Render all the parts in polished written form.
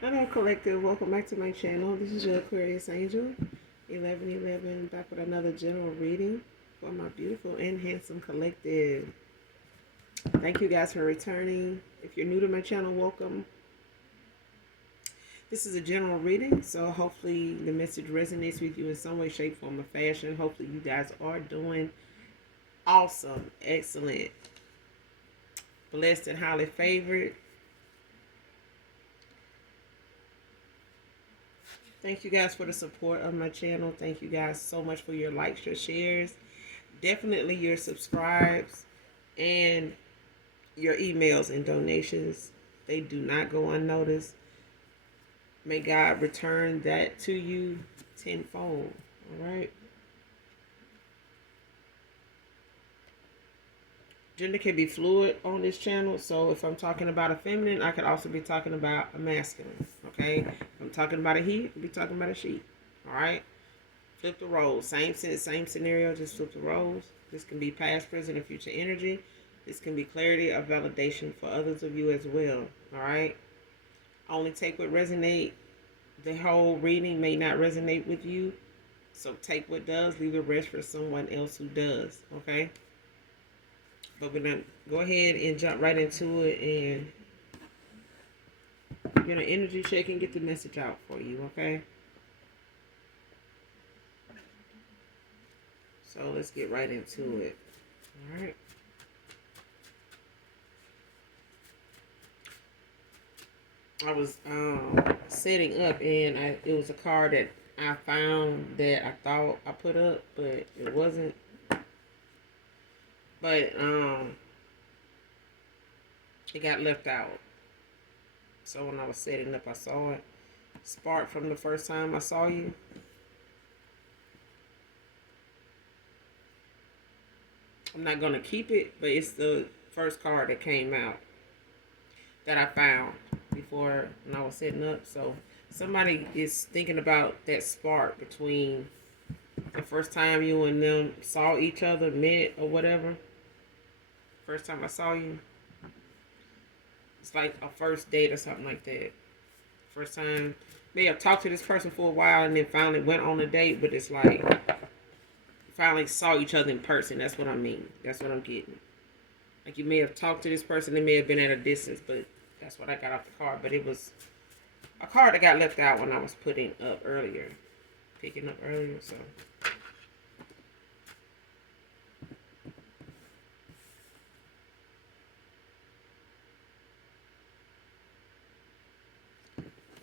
Hello, collective. Welcome back to my channel. This is your Aquarius Angel, 1111, back with another general reading for my beautiful and handsome collective. Thank you guys for returning. If you're new to my channel, welcome. This is a general reading, so hopefully the message resonates with you in some way, shape, form, or fashion. Hopefully you guys are doing awesome, excellent, blessed, and highly favored. Thank you guys for the support of my channel. Thank you guys so much for your likes, your shares, definitely your subscribes, and your emails and donations. They do not go unnoticed. May God return that to you tenfold. All right. Gender can be fluid on this channel. So if I'm talking about a feminine, I could also be talking about a masculine. Okay. If I'm talking about a he, I'll be talking about a she. All right. Flip the roles. Same sense, same scenario, just flip the roles. This can be past, present, and future energy. This can be clarity or validation for others of you as well. All right. Only take what resonates. The whole reading may not resonate with you. So take what does, leave the rest for someone else who does. Okay. But we're gonna go ahead and jump right into it and get an energy check and get the message out for you. Okay. So let's get right into it. All right. I was setting up, and it was a card that I found that I thought I put up, but it wasn't. But it got left out. So when I was setting up, I saw it. Spark from the first time I saw you. I'm not gonna keep it, but it's the first card that came out that I found before when I was setting up. So somebody is thinking about that spark between the first time you and them saw each other, met, or whatever. First time I saw you. It's like a first date or something like that. First time, may have talked to this person for a while and then finally went on a date, but it's like finally saw each other in person. That's what I mean. That's what I'm getting. Like you may have talked to this person, they may have been at a distance, but that's what I got off the card. But it was a card that got left out when I was putting up earlier, picking up earlier. So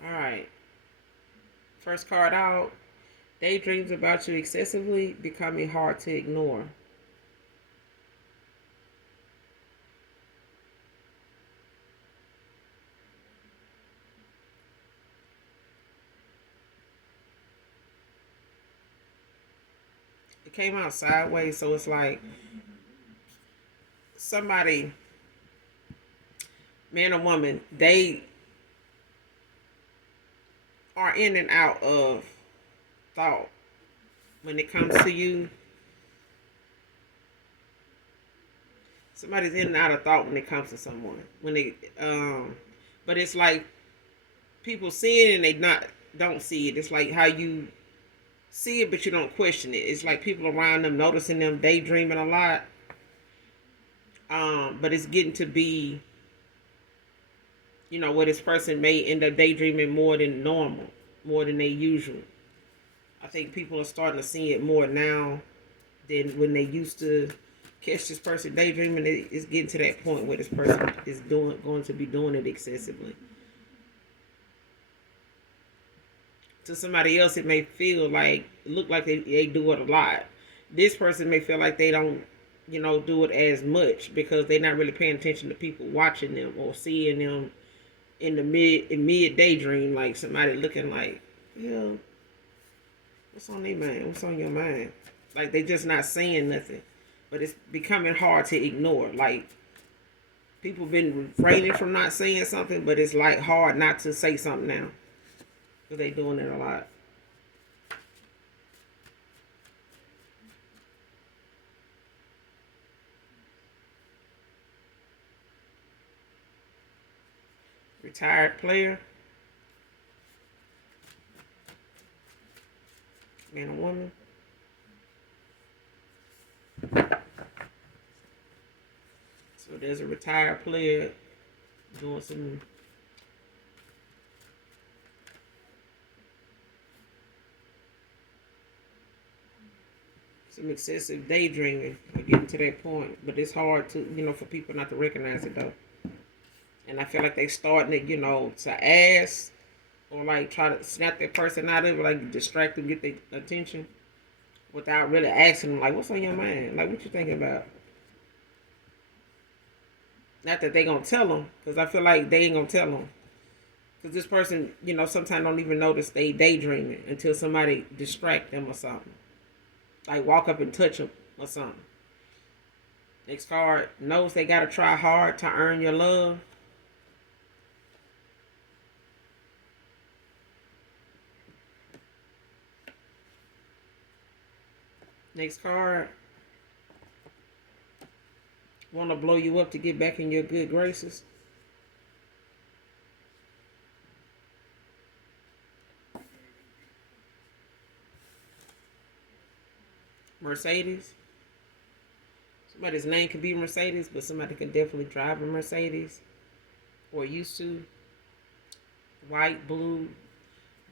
all right, first card out. Daydreams about you excessively, becoming hard to ignore. It came out sideways, so it's like somebody, man or woman, they are in and out of thought when it comes to you. Somebody's in and out of thought when it comes to someone. When they, but it's like people see it and they don't see it. It's like how you see it, but you don't question it. It's like people around them noticing them daydreaming a lot. But it's getting to be, where this person may end up daydreaming more than normal, more than they usual. I think people are starting to see it more now than when they used to catch this person daydreaming. It's getting to that point where this person is going to be doing it excessively. To somebody else, it may feel like, look like they do it a lot. This person may feel like they don't, do it as much because they're not really paying attention to people watching them or seeing them in the mid daydream, like somebody looking like, yeah, what's on their mind? What's on your mind? Like they just not saying nothing, but it's becoming hard to ignore. Like people been refraining from not saying something, but it's like hard not to say something now because they doing it a lot. Retired player. Man or woman. So there's a retired player doing some excessive daydreaming or getting to that point. But it's hard to, for people not to recognize it though. And I feel like they starting to, to ask or like try to snap that person out of it, like distract them, get their attention without really asking them, like, what's on your mind? Like, what you thinking about? Not that they gonna tell them, because I feel like they ain't gonna tell them. Because this person, sometimes don't even notice they daydreaming until somebody distract them or something. Like walk up and touch them or something. Next card, knows they gotta try hard to earn your love. Next card, want to blow you up to get back in your good graces. Mercedes. Somebody's name could be Mercedes, but somebody can definitely drive a Mercedes or used to. White, blue,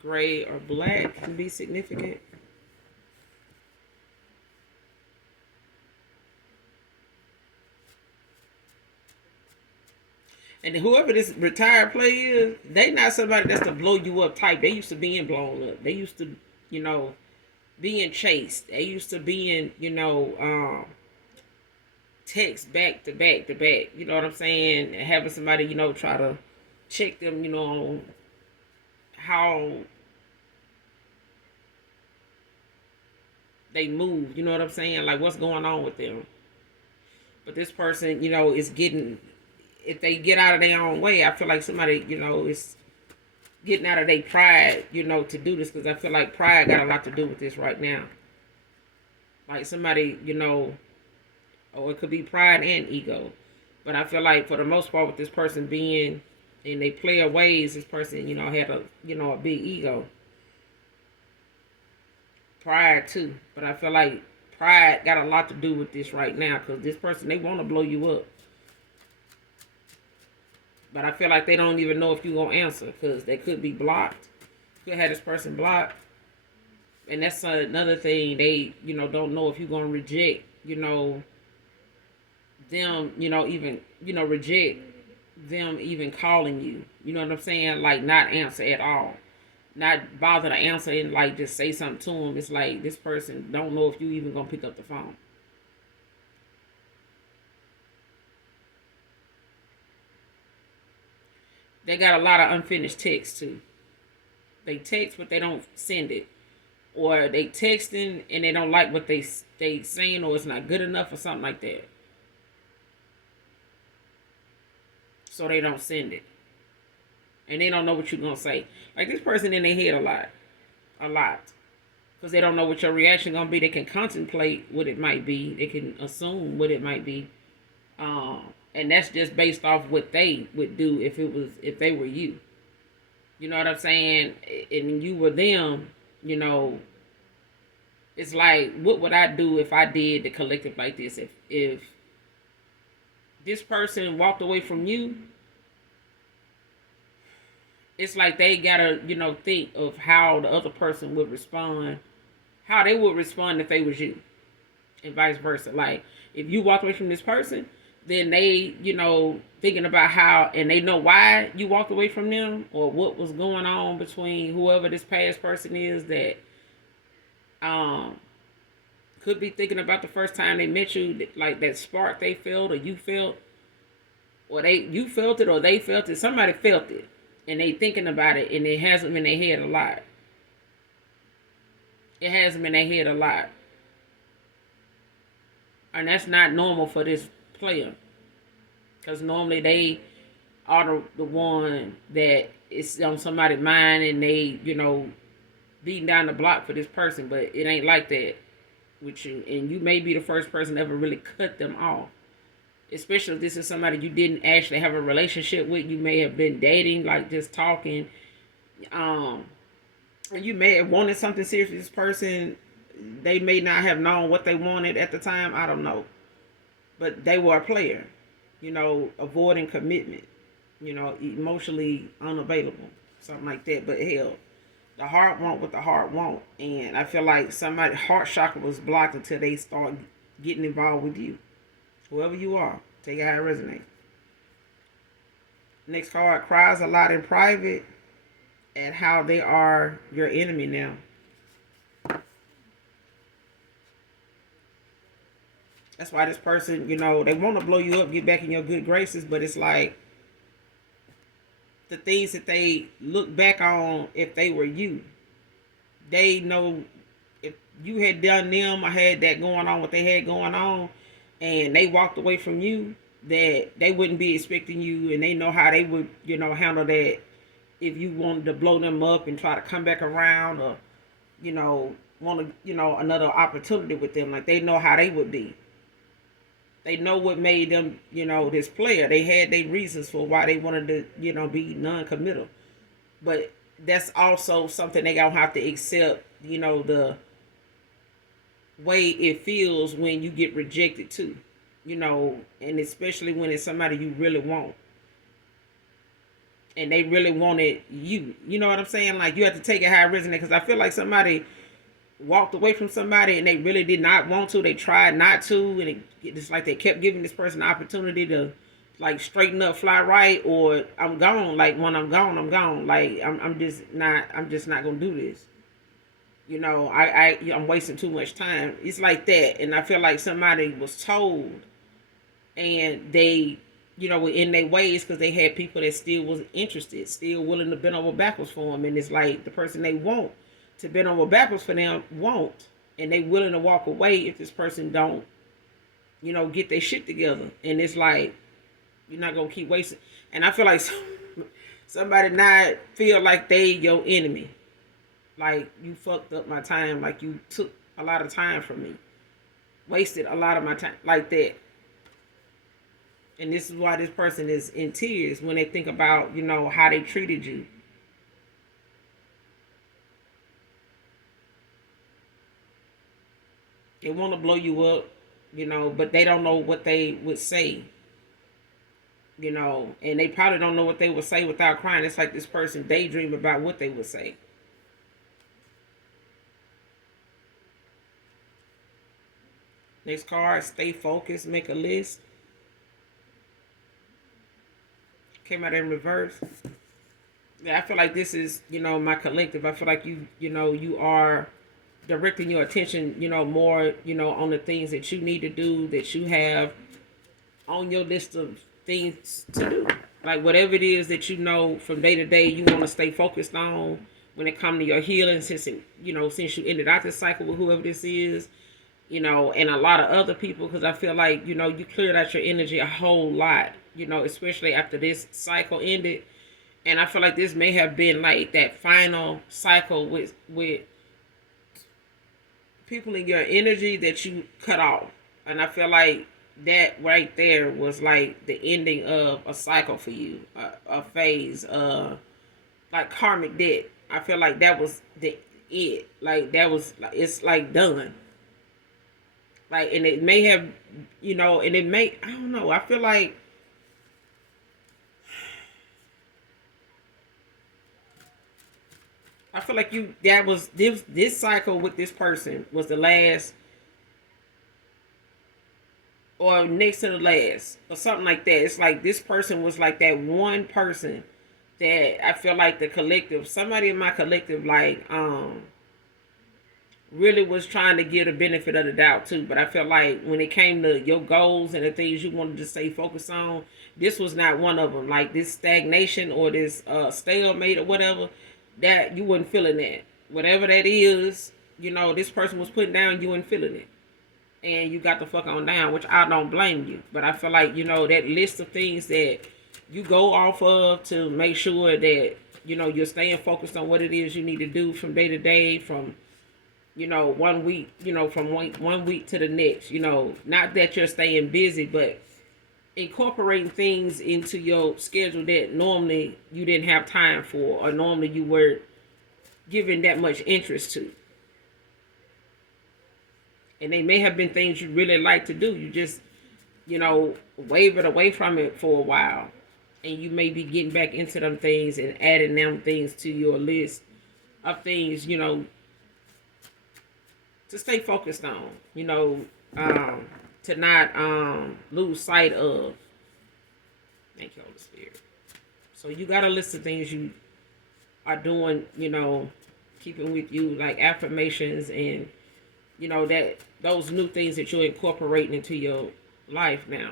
gray, or black can be significant. And whoever this retired player is, they not somebody that's to blow you up type. They used to being blown up. They used to, being chased. They used to being, text back to back to back. You know what I'm saying? And having somebody, try to check them, on how they move. You know what I'm saying? Like what's going on with them. But this person, is getting, if they get out of their own way, I feel like somebody, is getting out of their pride, to do this. Because I feel like pride got a lot to do with this right now. Like somebody, or it could be pride and ego. But I feel like for the most part with this person being in they player ways, this person, had a big ego. Pride too. But I feel like pride got a lot to do with this right now. Because this person, they want to blow you up. But I feel like they don't even know if you're going to answer. Because they could be blocked. Could have this person blocked. And that's another thing. They, don't know if you're going to reject, them, even, reject them even calling you. You know what I'm saying? Like not answer at all. Not bother to answer and like just say something to them. It's like this person don't know if you even going to pick up the phone. They got a lot of unfinished text too. They text but they don't send it. Or they texting and they don't like what they saying, or it's not good enough or something like that. So they don't send it. And they don't know what you're going to say. Like this person in their head a lot. A lot. Because they don't know what your reaction going to be. They can contemplate what it might be. They can assume what it might be. And that's just based off what they would do if they were you. You know what I'm saying? And you were them, it's like, what would I do if I did the collective like this? If this person walked away from you, it's like they gotta, think of how the other person would respond, how they would respond if they was you, and vice versa. Like, if you walk away from this person, then they, thinking about how, and they know why you walked away from them, or what was going on between whoever this past person is that, could be thinking about the first time they met you, like that spark they felt, or you felt, or you felt it, or they felt it. Somebody felt it, and they thinking about it, and it has them in their head a lot. It has them in their head a lot, and that's not normal for this player, because normally they are the one that is on somebody's mind, and they, beating down the block for this person, but it ain't like that with you, and you may be the first person to ever really cut them off. Especially if this is somebody you didn't actually have a relationship with. You may have been dating, like just talking, You may have wanted something serious with this person. They may not have known what they wanted at the time. I don't know. But they were a player, avoiding commitment, emotionally unavailable, something like that. But hell, the heart want what the heart want. And I feel like somebody's heart chakra was blocked until they start getting involved with you. Whoever you are, take it how it resonates. Next card, cries a lot in private at how they are your enemy now. That's why this person, they want to blow you up, get back in your good graces, but it's like the things that they look back on if they were you. They know if you had done them or had that going on, what they had going on, and they walked away from you, that they wouldn't be expecting you, and they know how they would, handle that if you wanted to blow them up and try to come back around, or, want to, another opportunity with them. Like, they know how they would be. They know what made them, this player. They had their reasons for why they wanted to, be non-committal. But that's also something they gonna have to accept, the way it feels when you get rejected too. And especially when it's somebody you really want. And they really wanted you. You know what I'm saying? Like, you have to take it how it resonates. Because I feel like somebody walked away from somebody and they really did not want to. They tried not to, and it's like they kept giving this person the opportunity to, like, straighten up, fly right, or I'm gone. Like, when I'm gone, I'm gone. Like, I'm just not gonna do this. I'm wasting too much time. It's like that. And I feel like somebody was told, and they, were in their ways, because they had people that still was interested, still willing to bend over backwards for them. And it's like the person they want to bend over backwards for them won't, and they willing to walk away if this person don't, get their shit together. And it's like, you're not gonna keep wasting. And I feel like somebody not feel like they your enemy. Like, you fucked up my time. Like, you took a lot of time from me, wasted a lot of my time, like that. And this is why this person is in tears when they think about, how they treated you. They want to blow you up, but they don't know what they would say, and they probably don't know what they would say without crying. It's like this person daydream about what they would say. Next card, stay focused, make a list. Came out in reverse. Yeah, I feel like this is, my collective. I feel like you are directing your attention, more, on the things that you need to do, that you have on your list of things to do. Like, whatever it is that from day to day you want to stay focused on when it comes to your healing, since since you ended out this cycle with whoever this is, and a lot of other people, because I feel like, you cleared out your energy a whole lot, especially after this cycle ended. And I feel like this may have been like that final cycle with people in your energy that you cut off. And I feel like that right there was like the ending of a cycle for you, a phase, like karmic debt. I feel like that was it. Like, that was, it's like done. Like, and it may have, and it may, I don't know. I feel like that was this cycle with this person was the last, or next to the last, or something like that. It's like this person was like that one person that I feel like the collective, somebody in my collective, like, really was trying to give the benefit of the doubt too. But I felt like when it came to your goals and the things you wanted to stay focused on, this was not one of them. Like, this stagnation or this stalemate or whatever, that you wasn't feeling that. Whatever that is, this person was putting down, you weren't feeling it. And you got the fuck on down, which I don't blame you. But I feel like, that list of things that you go off of to make sure that, you're staying focused on what it is you need to do from day to day, from, 1 week, from one week to the next. Not that you're staying busy, but incorporating things into your schedule that normally you didn't have time for, or normally you were giving that much interest to. And they may have been things you really like to do. You just, wavered away from it for a while. And you may be getting back into them things and adding them things to your list of things, to stay focused on, to not lose sight of. Thank you, Holy Spirit. So you got a list of things you are doing, keeping with you, like affirmations and, that those new things that you're incorporating into your life now.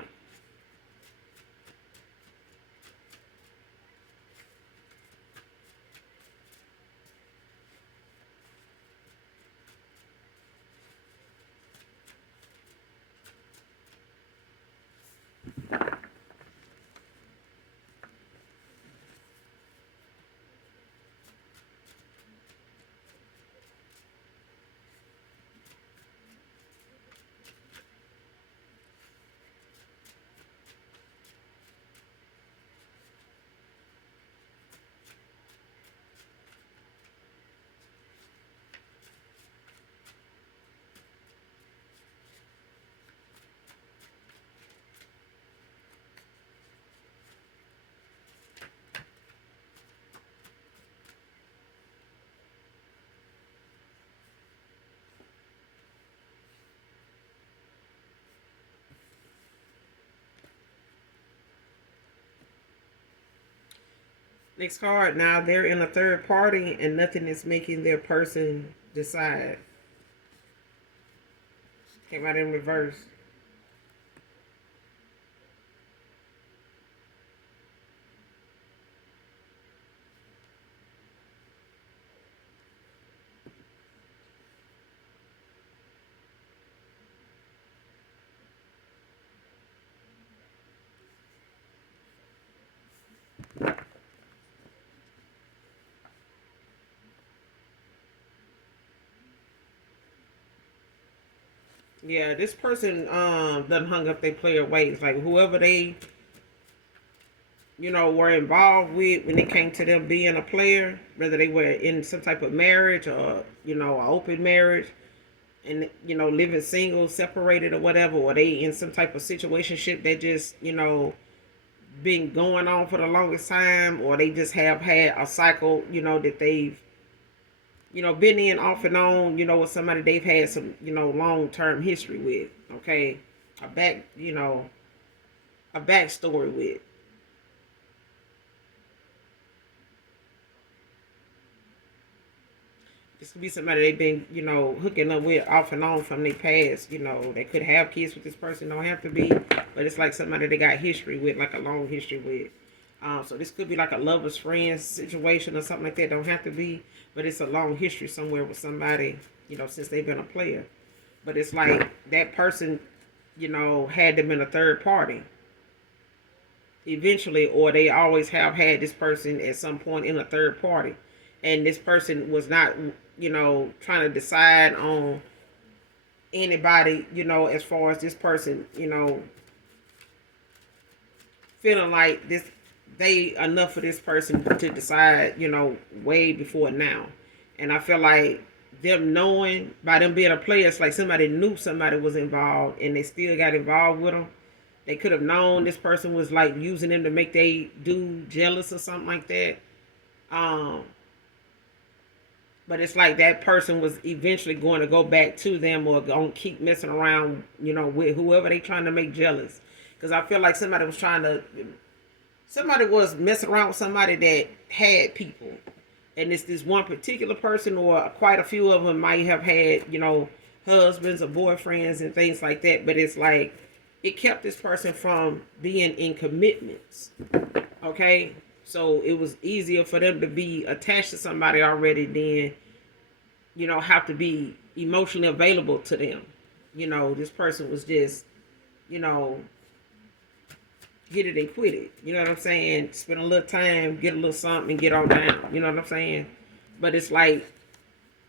Next card. Now they're in a third party and nothing is making their person decide. Came out in reverse. Yeah, this person done hung up their player ways. Like whoever they, were involved with when it came to them being a player, whether they were in some type of marriage or, an open marriage and, living single, separated or whatever, or they in some type of situationship that just, been going on for the longest time, or they just have had a cycle, that they've been in off and on, with somebody they've had some, long term history with, okay? A backstory with. This could be somebody they've been, hooking up with off and on from their past. They could have kids with this person, don't have to be, but it's like somebody they got history with, like a long history with. So this could be like a lover's friends situation or something like that. Don't have to be, but it's a long history somewhere with somebody, since they've been a player. But it's like that person, had them in a third party eventually, or they always have had this person at some point in a third party. And this person was not, trying to decide on anybody, as far as this person, feeling like this they enough for this person to decide, way before now. And I feel like them knowing by them being a player, it's like somebody knew somebody was involved and they still got involved with them. They could have known this person was like using them to make they do jealous or something like that. Um, but it's like that person was eventually going to go back to them or going to keep messing around, with whoever they trying to make jealous. Because I feel like somebody was messing around with somebody that had people. And it's this one particular person, or quite a few of them might have had, husbands or boyfriends and things like that. But it's like it kept this person from being in commitments. Okay? So it was easier for them to be attached to somebody already than, have to be emotionally available to them. This person was just, you know, get it and quit it. You know what I'm saying? Spend a little time, get a little something, and get on down. You know what I'm saying? But it's like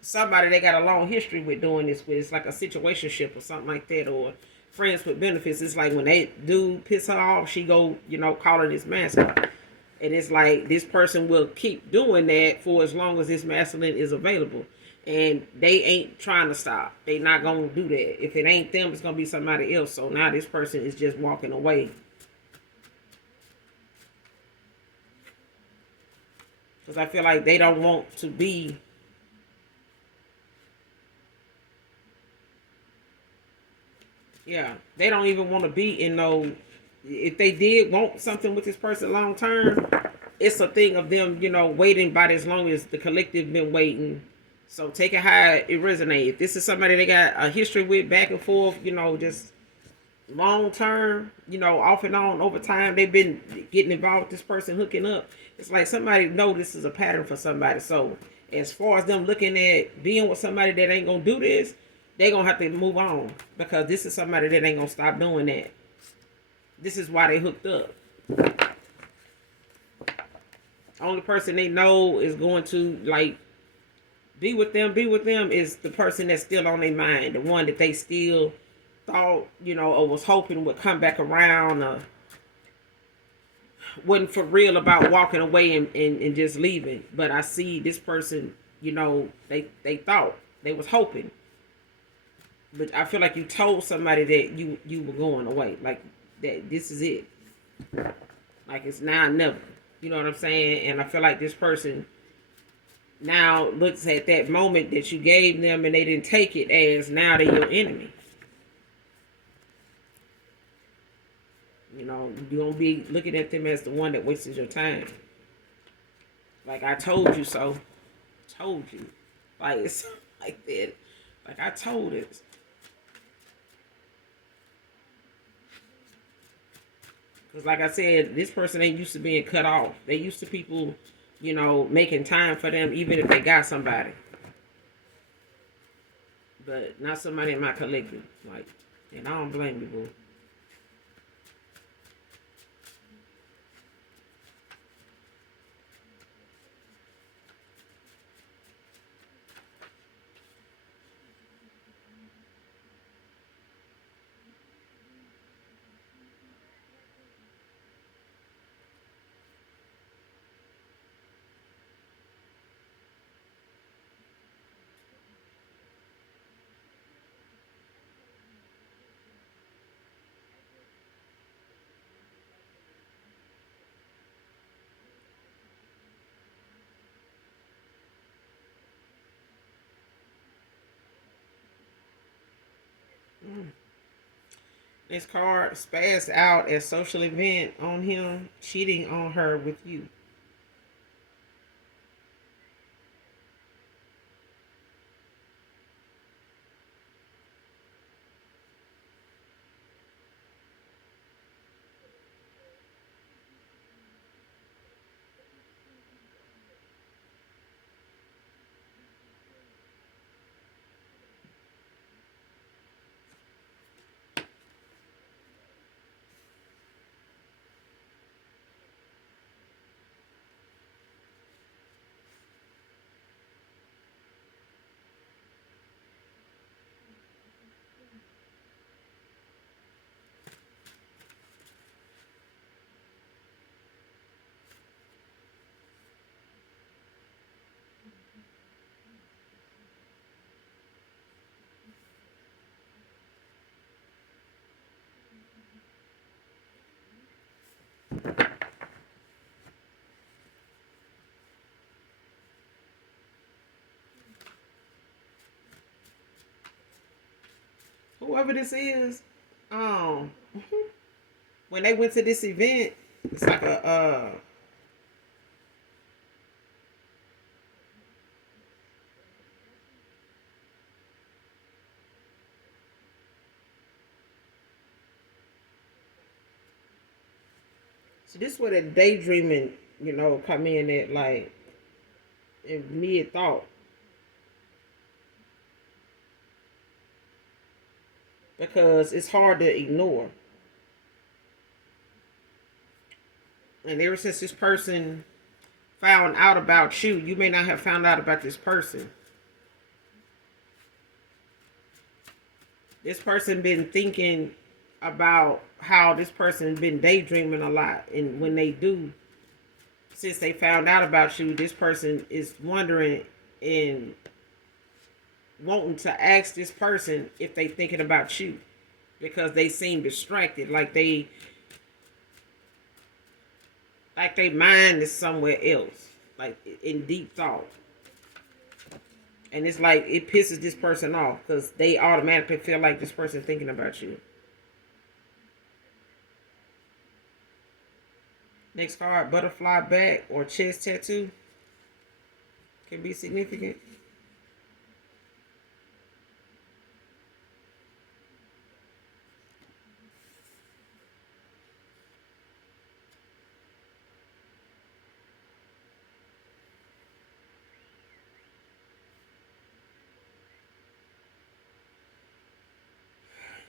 somebody they got a long history with doing this with. It's like a situationship or something like that, or friends with benefits. It's like when they do piss her off, she go, call her this master. And it's like this person will keep doing that for as long as this masculine is available. And they ain't trying to stop. They not gonna do that. If it ain't them, it's gonna be somebody else. So now this person is just walking away. Because I feel like they don't want to be. Yeah, they don't even want to be in no. If they did want something with this person long term, it's a thing of them, waiting about as long as the collective been waiting. So take it how it resonates. If this is somebody they got a history with back and forth, just long term, off and on over time, they've been getting involved with this person, hooking up. It's like somebody know this is a pattern for somebody. So as far as them looking at being with somebody that ain't gonna do this, they gonna have to move on because this is somebody that ain't gonna stop doing that. This is why they hooked up. Only person they know is going to like be with them is the person that's still on their mind, the one that they still thought, or was hoping would come back around, or wasn't for real about walking away and just leaving. But I see this person, they thought, they was hoping. But I feel like you told somebody that you were going away, like that this is it, like it's now or never. You know what I'm saying? And I feel like this person now looks at that moment that you gave them and they didn't take it as now they're your enemy. You're gonna be looking at them as the one that wasted your time. Like I told you so. Told you. Like it's like that. Like I told it. Because like I said, this person ain't used to being cut off. They used to people, making time for them even if they got somebody. But not somebody in my collective. Like, and I don't blame you, boo. Mm. This card spazzed out at social event on him cheating on her with you. Whoever this is, um, when they went to this event, it's like a so this where the daydreaming, come in at like in mid thought. Because it's hard to ignore. And ever since this person found out about you, you may not have found out about this person. This person been thinking about how this person been daydreaming a lot, and when they do, since they found out about you, this person is wondering and wanting to ask this person if they thinking about you because they seem distracted, like they mind is somewhere else, like in deep thought. And it's like it pisses this person off because they automatically feel like this person thinking about you. Next card, butterfly back or chest tattoo can be significant.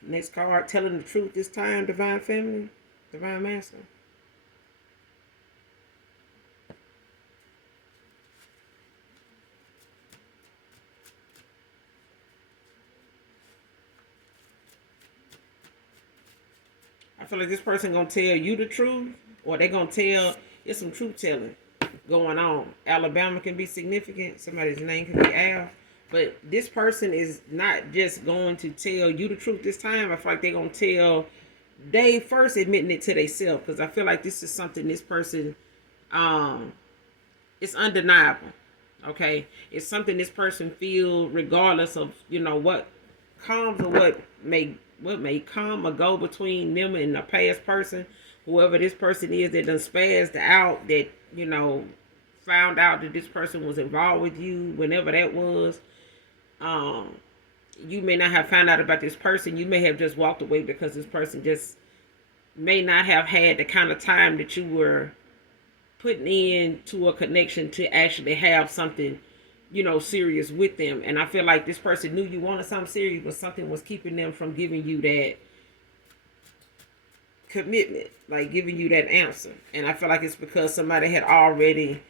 Next card, telling the truth this time, divine feminine, divine masculine. I feel like this person gonna tell you the truth, or they gonna tell it's some truth telling going on. Alabama can be significant. Somebody's name can be Al, but this person is not just going to tell you the truth this time. I feel like they're gonna tell. They first admitting it to themselves because I feel like this is something this person, um, it's undeniable. Okay, it's something this person feel regardless of what comes or what may come or go between them and a past person, whoever this person is that done spazzed out, that found out that this person was involved with you whenever that was. Um, you may not have found out about this person. You may have just walked away because this person just may not have had the kind of time that you were putting into a connection to actually have something serious with them. And I feel like this person knew you wanted something serious, but something was keeping them from giving you that commitment, like giving you that answer. And I feel like it's because somebody had already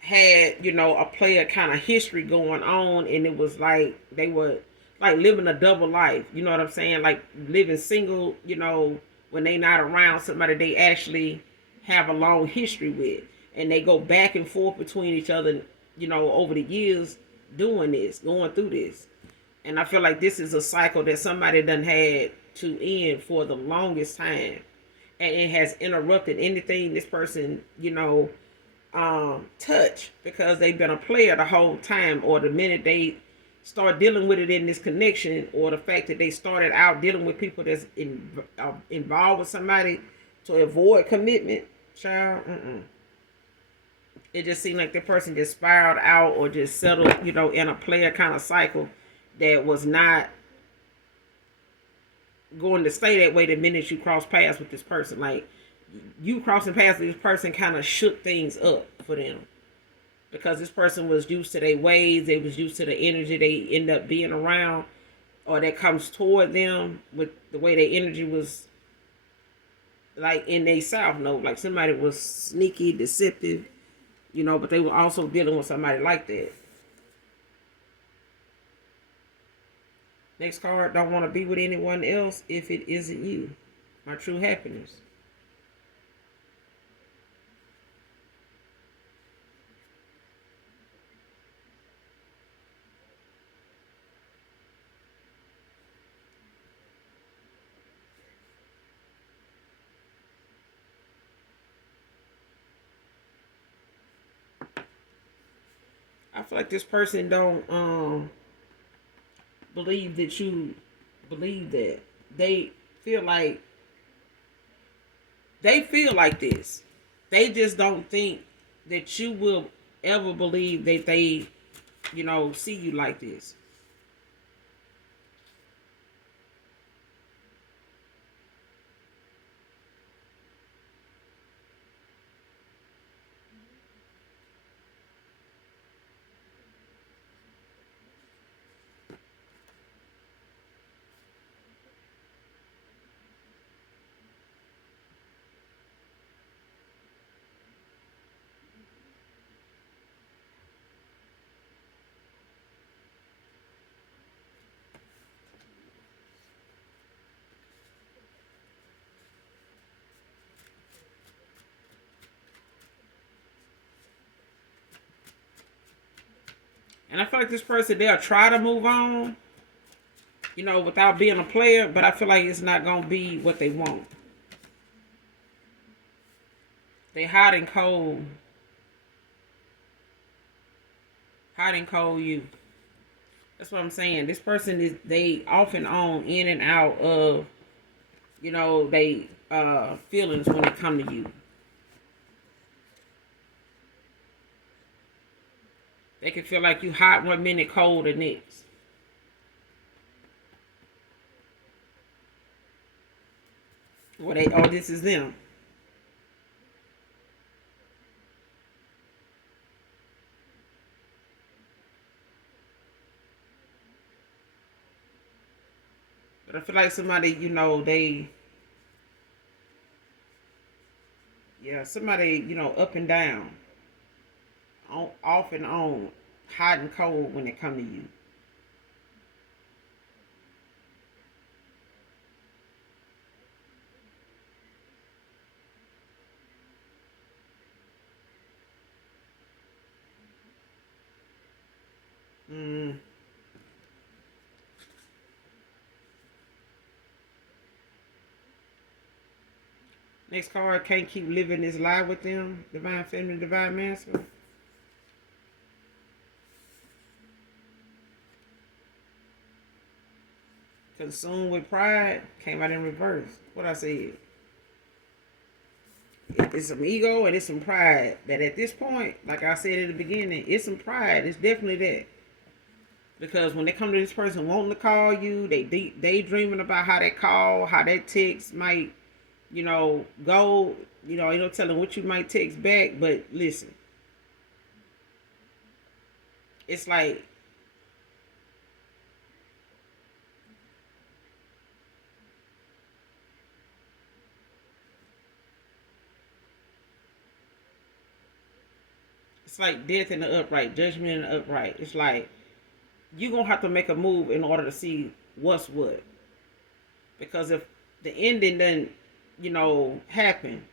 had a player kind of history going on, and it was like they were like living a double life, you know what I'm saying, like living single, when they not around somebody they actually have a long history with, and they go back and forth between each other, over the years, going through this. And I feel like this is a cycle that somebody done had to end for the longest time, and it has interrupted anything this person touch, because they've been a player the whole time, or the minute they start dealing with it in this connection, or the fact that they started out dealing with people that's involved with somebody to avoid commitment, child. It just seemed like the person just spiraled out or just settled, in a player kind of cycle that was not going to stay that way the minute you cross paths with this person. Like, you crossing paths with this person kind of shook things up for them, because this person was used to their ways, they was used to the energy they end up being around, or that comes toward them with the way their energy was, like in their south note, like somebody was sneaky, deceptive, but they were also dealing with somebody like that. Next card, don't want to be with anyone else if it isn't you. My true happiness. I feel like this person don't believe that you believe that. They feel like this. They just don't think that you will ever believe that they, see you like this. And I feel like this person, they'll try to move on, without being a player, but I feel like it's not going to be what they want. They hot and cold. Hot and cold you. That's what I'm saying. This person is, they off and on, in and out of, they feelings when it come to you. They can feel like you hot one minute, cold the next. Well, this is them. But I feel like somebody, somebody, up and down, off and on, hot and cold when it come to you. Mm. Next card, can't keep living this lie with them. Divine feminine, divine masculine. Consumed with pride, came out in reverse. What I said. It's some ego and it's some pride. That at this point, like I said at the beginning, it's some pride. It's definitely that. Because when they come to this person wanting to call you, they daydreaming about how that call, how that text might, go. Ain't no telling what you might text back. But listen, it's like death in the upright, judgment in the upright. It's like you're gonna have to make a move in order to see what's what. Because if the ending doesn't, happen,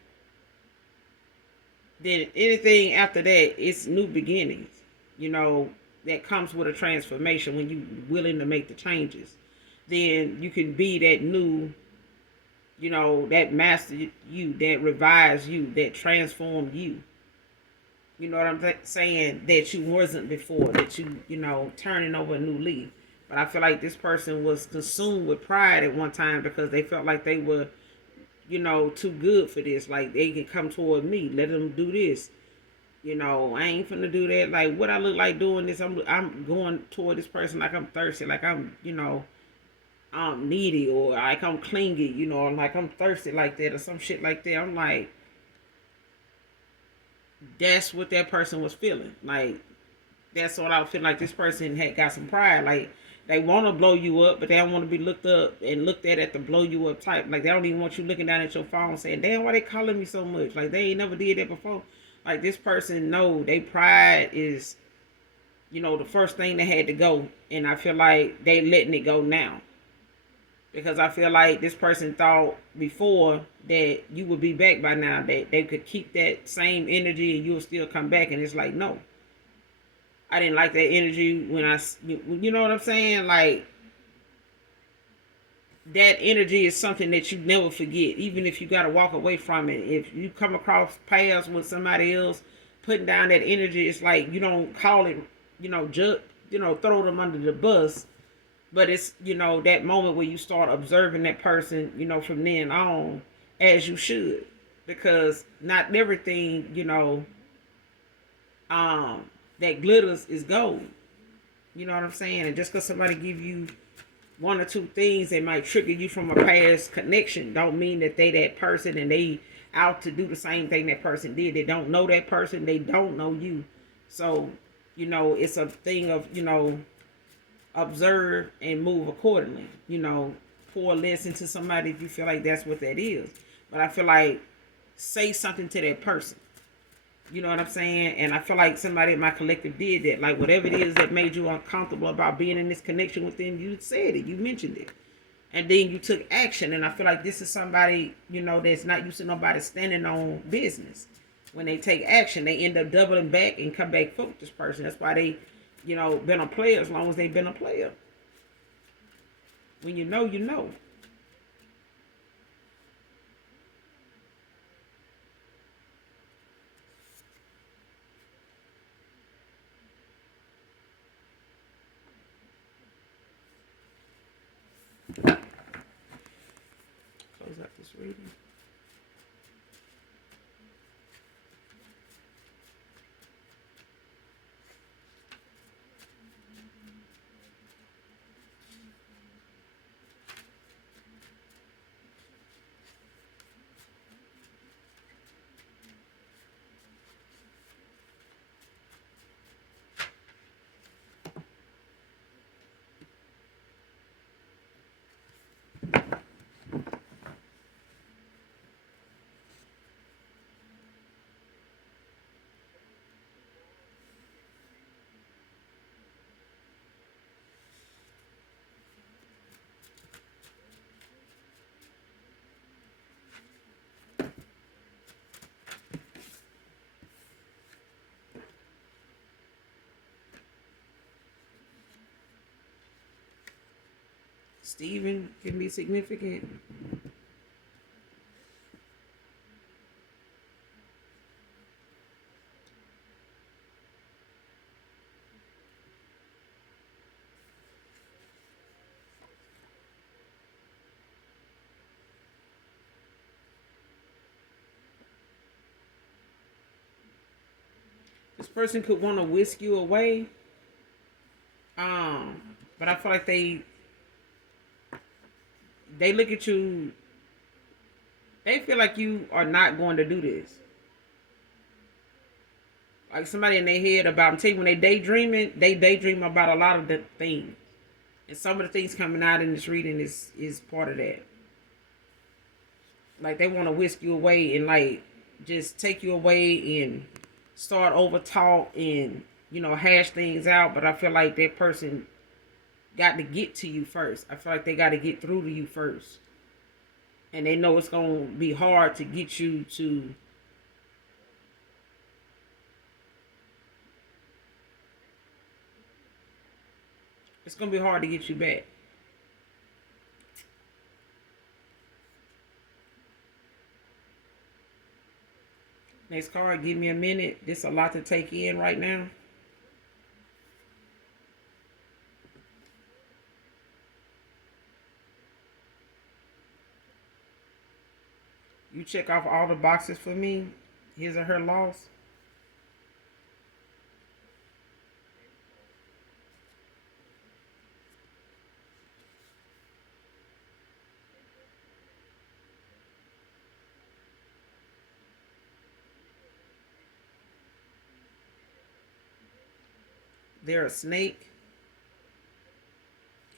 then anything after that is new beginnings. That comes with a transformation when you're willing to make the changes. Then you can be that new, that master you, that revives you, that transformed you. You know what I'm saying? That you wasn't before, that turning over a new leaf. But I feel like this person was consumed with pride at one time because they felt like they were, too good for this. Like they can come toward me, let them do this. I ain't finna do that. Like what I look like doing this, I'm going toward this person like I'm thirsty, like I'm needy, or like I'm clingy, like I'm thirsty like that or some shit like that. I'm like, that's what that person was feeling. Like that's what I feel like this person had got some pride. Like they want to blow you up, but they don't want to be looked up and looked at the blow you up type. Like they don't even want you looking down at your phone saying, "Damn, why they calling me so much?" Like they ain't never did that before. Like this person know they pride is, the first thing they had to go, and I feel like they letting it go now. Because I feel like this person thought before that you would be back by now, that they could keep that same energy and you'll still come back. And it's like, no. I didn't like that energy when you know what I'm saying? Like, that energy is something that you never forget, even if you got to walk away from it. If you come across paths with somebody else putting down that energy, it's like you don't call it, throw them under the bus. But it's, that moment where you start observing that person, from then on, as you should. Because not everything, that glitters is gold. You know what I'm saying? And just because somebody give you one or two things that might trigger you from a past connection, don't mean that they that person and they out to do the same thing that person did. They don't know that person. They don't know you. So, it's a thing of, observe and move accordingly. Pour less into somebody if you feel like that's what that is. But I feel like say something to that person. You know what I'm saying? And I feel like somebody in my collective did that. Like whatever it is that made you uncomfortable about being in this connection with them, you said it. You mentioned it. And then you took action. And I feel like this is somebody, that's not used to nobody standing on business. When they take action, they end up doubling back and come back for this person. That's why they been a player as long as they've been a player. When you know, you know. Close out this reading. Steven can be significant. This person could want to whisk you away. But I feel like they look at you. They feel like you are not going to do this. Like somebody in their head about, I'm telling you, when they daydream about a lot of the things. And some of the things coming out in this reading is part of that. Like they want to whisk you away and like just take you away and start over talk and hash things out. But I feel like that person got to get to you first. I feel like they got to get through to you first. And they know it's going to be hard to get you to it's going to be hard to get you back. Next card, give me a minute. This a lot to take in right now. You check off all the boxes for me. His or her loss. They're a snake.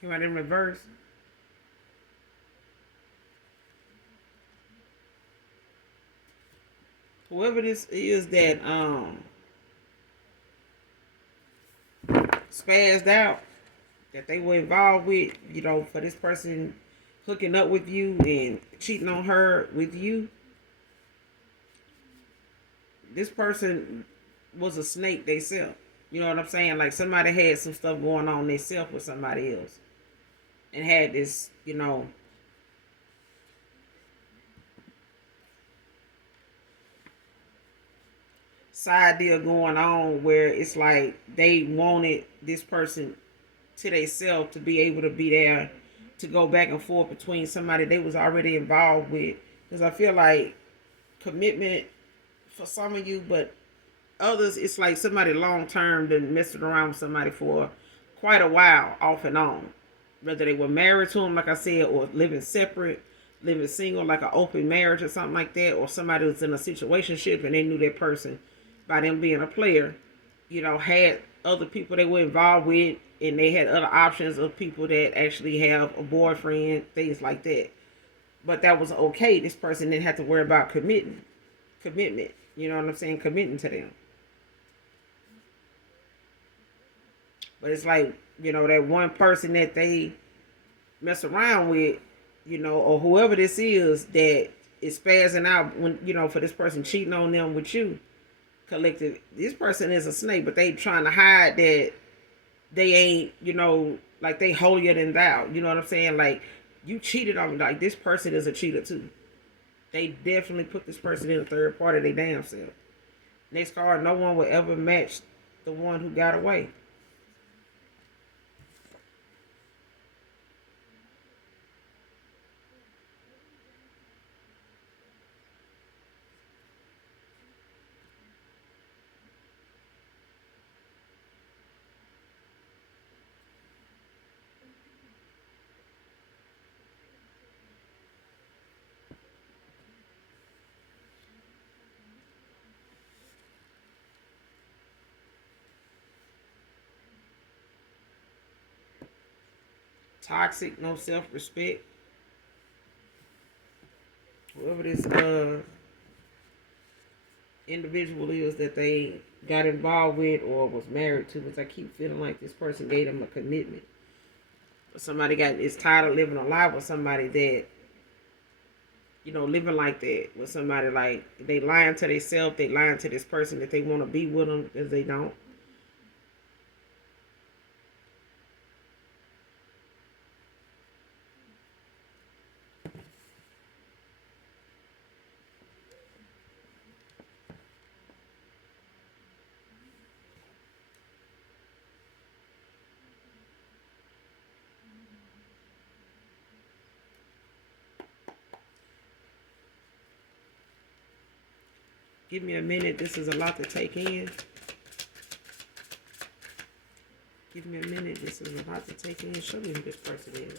Came out in reverse. Whoever this is that spazzed out, that they were involved with, for this person hooking up with you and cheating on her with you. This person was a snake themselves. You know what I'm saying? Like somebody had some stuff going on themselves with somebody else. And had this, side deal going on where it's like they wanted this person to themselves to be able to be there to go back and forth between somebody they was already involved with. Because I feel like commitment for some of you, but others, it's like somebody long term been messing around with somebody for quite a while, off and on. Whether they were married to them, like I said, or living separate, living single, like an open marriage or something like that, or somebody was in a situationship and they knew that person by them being a player, had other people they were involved with, and they had other options of people that actually have a boyfriend, things like that. But that was okay. This person didn't have to worry about commitment. You know what I'm saying? Committing to them. But it's like, that one person that they mess around with, or whoever this is that is spazzing out when, for this person cheating on them with you, collective. This person is a snake, but they trying to hide that they ain't, like they holier than thou. You know what I'm saying? Like, you cheated on me. Like, this person is a cheater too. They definitely put this person in a third party. They damn self. Next card, no one will ever match the one who got away. Toxic, no self-respect. Whoever this individual is that they got involved with or was married to, because I keep feeling like this person gave them a commitment. Somebody is tired of living a life with somebody that, living like that with somebody, like they lying to themselves, they lying to this person that they want to be with them because they don't. Give me a minute. This is a lot to take in. Give me a minute. This is a lot to take in. Show me who this person is.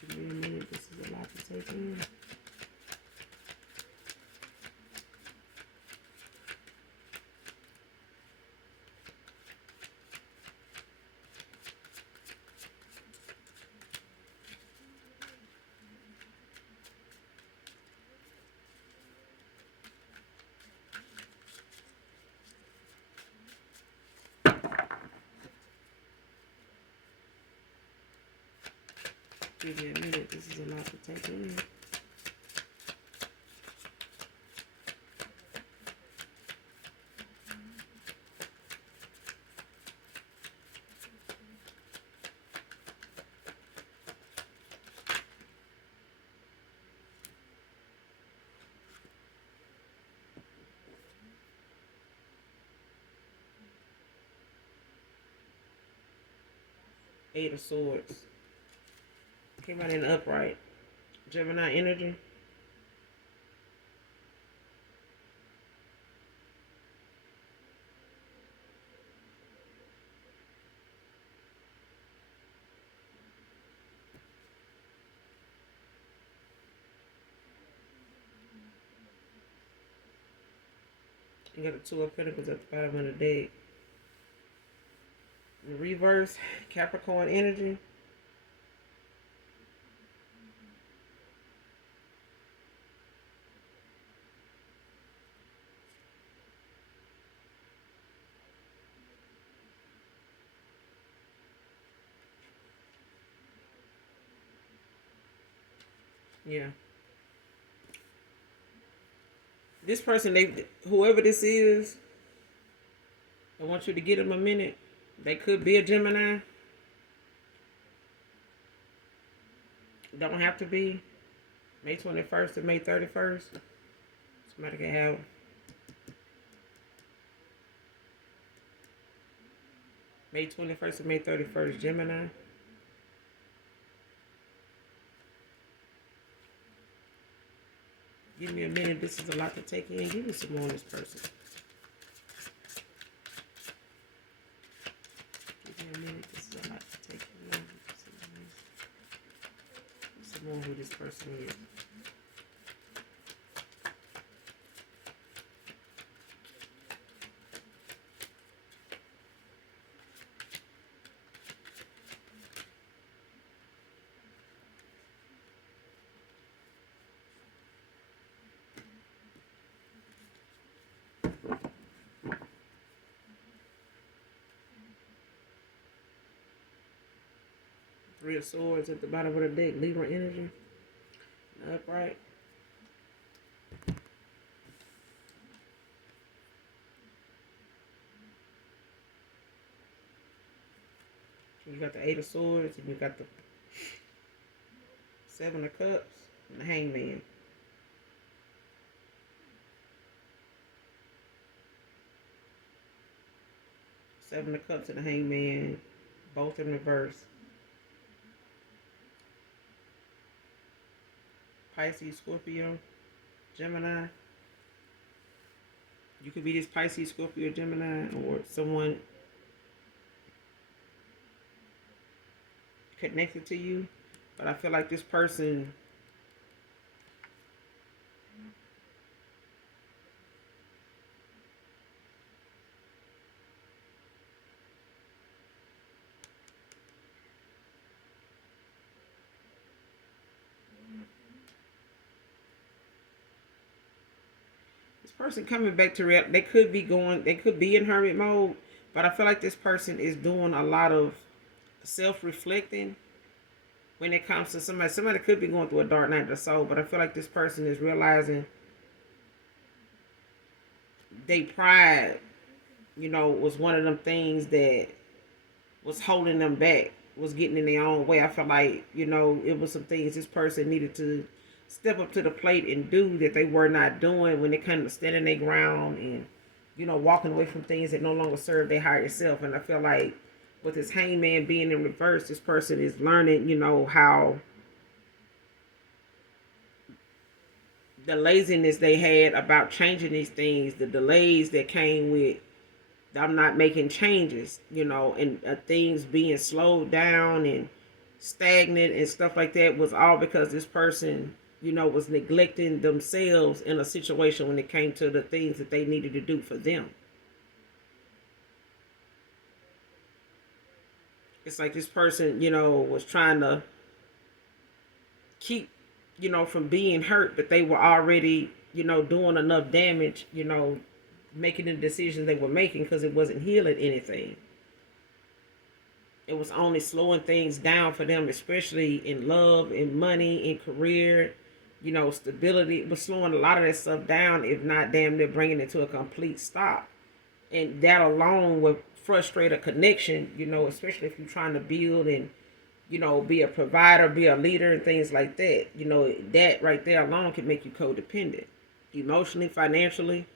Give me a minute. This is a lot to take in. Give me a minute. This is a lot to take in. Eight of Swords. Came out in the upright. Gemini energy. You got the Two of Pentacles at the bottom of the deck. In reverse, Capricorn energy. Yeah. This person, whoever this is, I want you to give them a minute. They could be a Gemini. Don't have to be. May 21st to May 31st. Somebody can have May 21st to May 31st, Gemini. Give me a minute. This is a lot to take in. Give me some more on this person. Give me a minute. This is a lot to take in. Some more who this person is. Three of Swords at the bottom of the deck. Libra energy. Upright. You got the Eight of Swords, and you got the Seven of Cups, and the Hangman. Seven of Cups and the Hangman, both in reverse. Pisces, Scorpio, Gemini. You could be this Pisces, Scorpio, Gemini, or someone connected to you. But I feel like this person coming back to reality. They could be in hermit mode, but I feel like this person is doing a lot of self-reflecting when it comes to somebody. Somebody could be going through a dark night of the soul, but I feel like this person is realizing they pride, was one of them things that was holding them back, was getting in their own way. I feel like, it was some things this person needed to step up to the plate and do that they were not doing when it came to standing their ground and, walking away from things that no longer serve their higher self. And I feel like with this hangman being in reverse, this person is learning, how the laziness they had about changing these things, the delays that came with I'm not making changes, and things being slowed down and stagnant and stuff like that was all because this person, was neglecting themselves in a situation when it came to the things that they needed to do for them. It's like this person, was trying to keep, from being hurt, but they were already, doing enough damage, making the decisions they were making because it wasn't healing anything. It was only slowing things down for them, especially in love, in money, in career, stability. It was slowing a lot of that stuff down, if not damn near bringing it to a complete stop. And that alone would frustrate a connection, especially if you're trying to build and, be a provider, be a leader, and things like that. That right there alone can make you codependent, emotionally, financially.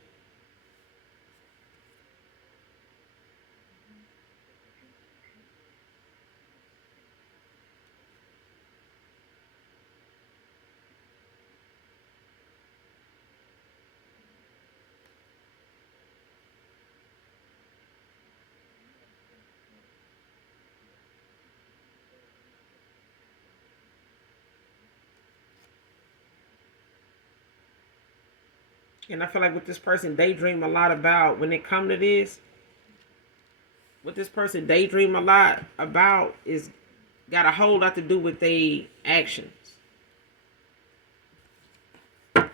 And I feel like with this person daydream a lot about when it come to this, what this person daydream a lot about is got a whole lot to do with their actions. And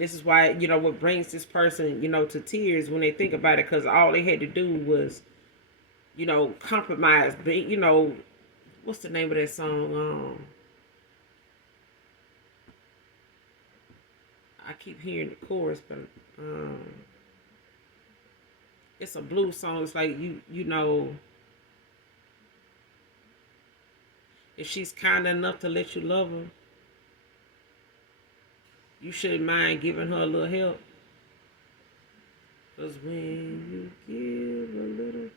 this is why, what brings this person, to tears when they think about it, because all they had to do was, compromise. But, what's the name of that song? I keep hearing the chorus, but it's a blues song. It's like, if she's kind enough to let you love her, you shouldn't mind giving her a little help. Because when you give a little,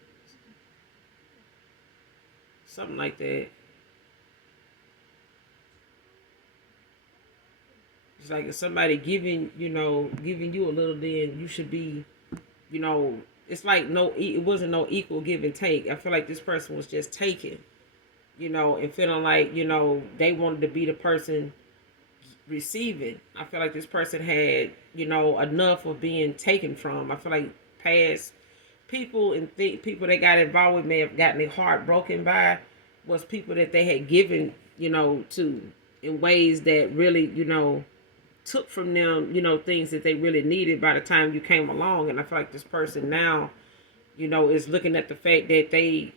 something like that. It's like if somebody giving you a little, then you should be, it's like it wasn't no equal give and take. I feel like this person was just taking, and feeling like, they wanted to be the person receiving. I feel like this person had, enough of being taken from. I feel like past people and people that got involved with may have gotten their heart broken by was people that they had given, to in ways that really, took from them, things that they really needed by the time you came along. And I feel like this person now, is looking at the fact that they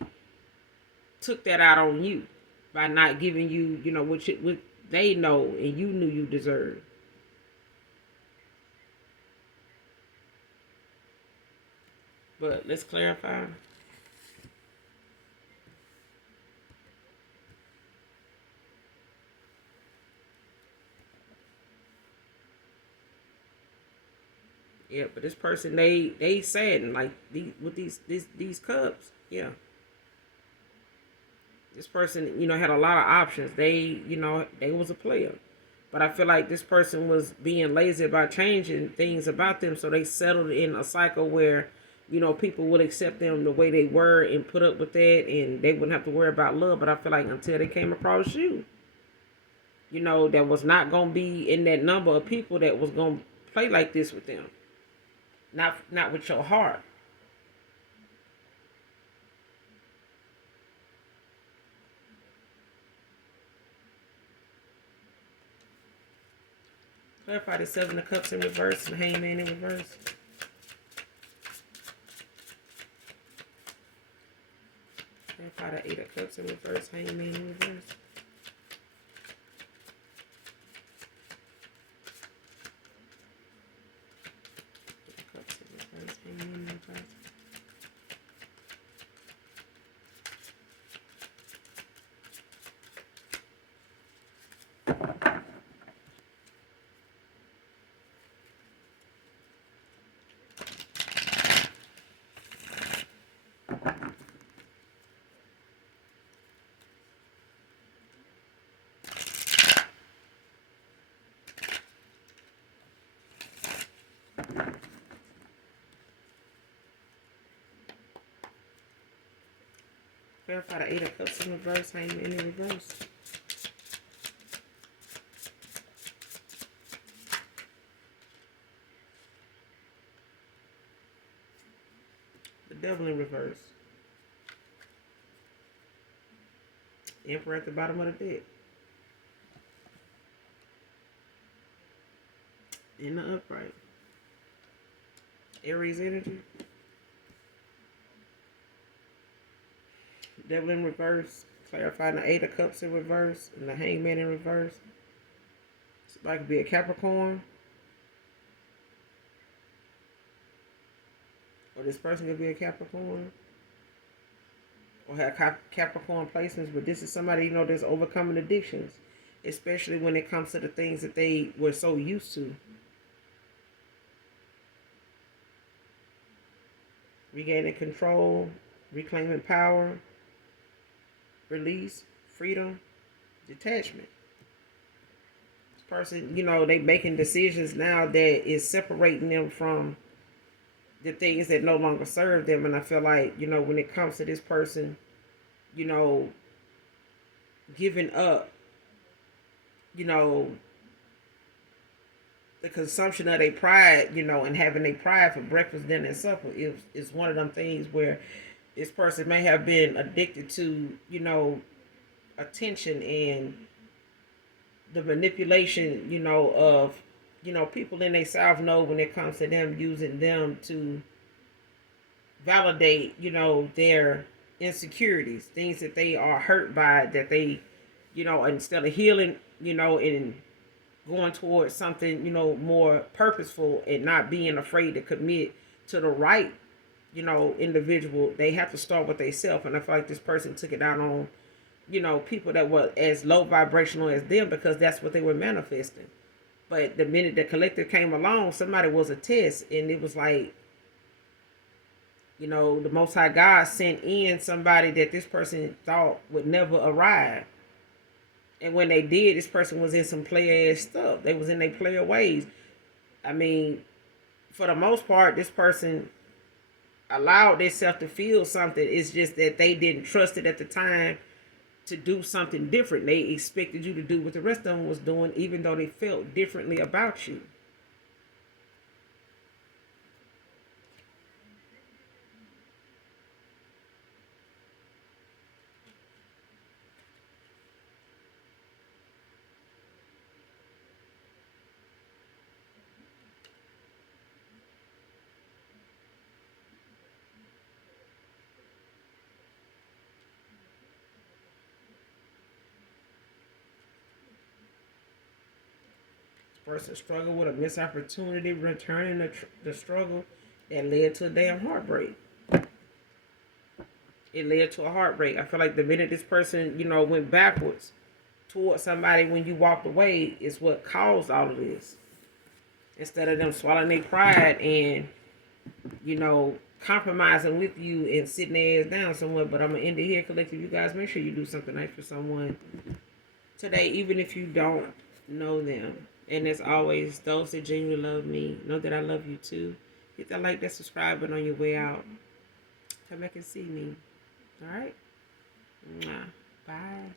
took that out on you by not giving you, what they know and you knew you deserved. But let's clarify. Yeah, but this person they saddened like with these cups. Yeah, this person had a lot of options. They was a player, but I feel like this person was being lazy about changing things about them, so they settled in a cycle where people would accept them the way they were and put up with that, and they wouldn't have to worry about love. But I feel like until they came across you, that was not gonna be in that number of people that was gonna play like this with them. Not with your heart. Clarify the Seven of Cups in reverse and Hangman in reverse. Clarify the Eight of Cups in reverse, Hangman in reverse. Eight of Cups in reverse, Hangman in reverse. Clarify the Eight of Cups in reverse, Hangman in reverse. The Devil in reverse. The Emperor at the bottom of the deck. In the upright. Aries energy. Devil in reverse. Clarifying the Eight of Cups in reverse and the Hangman in reverse. Somebody could be a Capricorn. Or this person could be a Capricorn. Or have Capricorn placements. But this is somebody, that's overcoming addictions. Especially when it comes to the things that they were so used to. Regaining control. Reclaiming power. Release, freedom, detachment. This person, they making decisions now that is separating them from the things that no longer serve them. And I feel like, when it comes to this person, giving up, the consumption of their pride, and having their pride for breakfast, dinner, and supper is one of them things where this person may have been addicted to, attention and the manipulation, of, people in their South know when it comes to them using them to validate, their insecurities, things that they are hurt by, that they, instead of healing, and going towards something, more purposeful and not being afraid to commit to the right individual, they have to start with themselves. And I feel like this person took it out on, people that were as low vibrational as them because that's what they were manifesting. But the minute the collective came along, somebody was a test, and it was like, the Most High God sent in somebody that this person thought would never arrive. And when they did, this person was in some player ass stuff. They was in their player ways. I mean, for the most part, this person allowed themselves to feel something. It's just that they didn't trust it at the time to do something different. They expected you to do what the rest of them was doing, even though they felt differently about you. Person struggled with a missed opportunity, returning the struggle that led to a damn heartbreak. It led to a heartbreak. I feel like the minute this person, went backwards towards somebody when you walked away is what caused all of this. instead of them swallowing their pride and, compromising with you and sitting their ass down somewhere. But I'm going to end it here, collective. You guys, make sure you do something nice for someone today, even if you don't know them. And as always, those that genuinely love me, know that I love you too. Hit that like, that subscribe button on your way out. Come back and see me. All right? Bye.